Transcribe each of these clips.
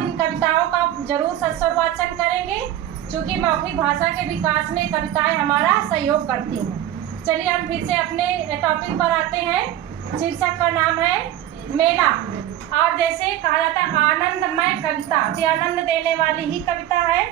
साथ इन कविताओं का जरूर सस्वर वाचन करेंगे, क्योंकि मौखिक भाषा के विकास में कविताएं हमारा सहयोग करती हैं। चलिए हम फिर से अपने टॉपिक पर आते हैं। शीर्षक का नाम है मेला। और जैसे कहा जाता है आनंदमय कविता, तो आनंद देने वाली ही कविता है।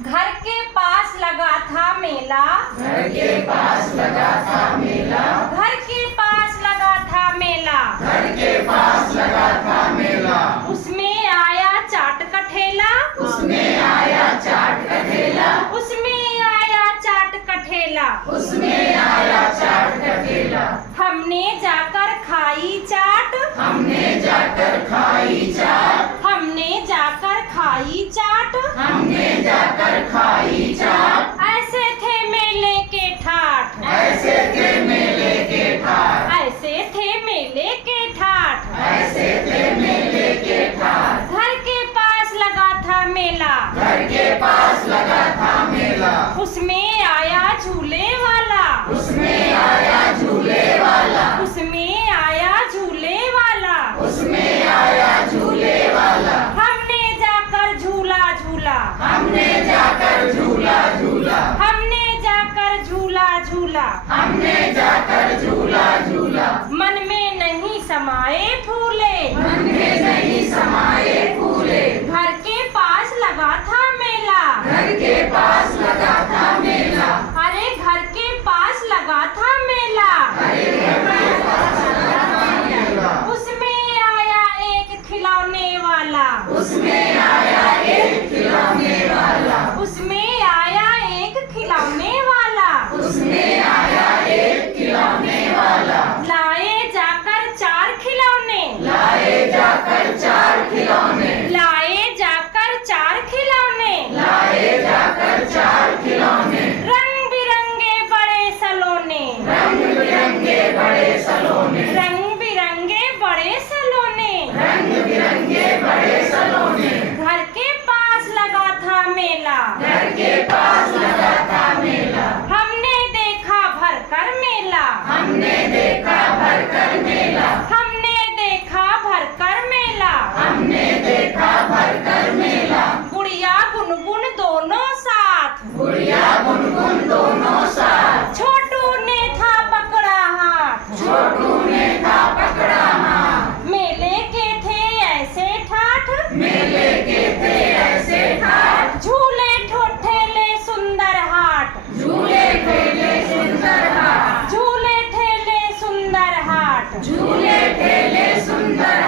घर के पास लगा था मेला, घर के पास लगा था मेला, घर के पास लगा था मेला, घर के पास लगा था मेला, उसमें आया चाट का ठेला, उसमें आया चाट का ठेला, उसमें आया चाट का ठेला, उसमें आया चाट का ठेला, हमने जाकर खाई चाट, हमने जाकर खाई चाट, हमने जाकर खाई चाट, हमने जाकर खाई चाट, ऐसे थे मेले के ठाठ, ऐसे थे मेले के ठाठ, ऐसे थे मेले के ठाठ, ऐसे थे मेले के ठाठ, घर के पास लगा था मेला, घर के पास लगा था मेला, उसमें आया झूले वाला, उसमें आया झूले वाला, उसमें आया झूले वाला, उसमें आया झूले वाला, हमने जाकर झूला झूला, हमने जाकर झूला झूला, हमने जाकर झूला झूला, हमने जाकर झूला झूला, मन में नहीं समाए फूले, मन में नहीं समाए फूले, घर के पास लगा था मेला, घर के पास लगा था मेला, अरे घर के पास लगा था मेला, अरे घर के पास लगा था मेला, उसमें आया एक खिलौने वाला, उसमें आया एक खिलौने वाला, उसमें आया एक खिलौने वाला, उसमें आया एक खिलौने वाला, लाए जाकर चार खिलौने, लाए जाकर चार खिलौने, लाए जाकर चार खिलौने, लाए जाकर चार खिलौने, रंग बिरंगे बड़े सलोने, रंग बिरंगे बड़े सलोने, रंग बिरंगे बड़े सलोने, रंग बिरंगे बड़े सलोने, घर के पास लगा था मेला, घर के पास लगा था मेला, हमने देखा भरकर मेला, हमने देखा भरकर मेला, हमने देखा भरकर मेला, हमने देखा भरकर मेला, गुड़िया गुनगुन दोनों साथ, गुड़िया गुनगुन दोनों साथ, छोटू ने था पकड़ा हाथ, छोटू ने था पकड़ा हाथ, मेले के थे ऐसे ठाठ, मेले के थे ऐसे ठाठ, झूले ठोठेले सुंदर हाट, झूले ठेले सुंदर हाट, झूले ठेले सुंदर हाट, झूले ठेले सुंदर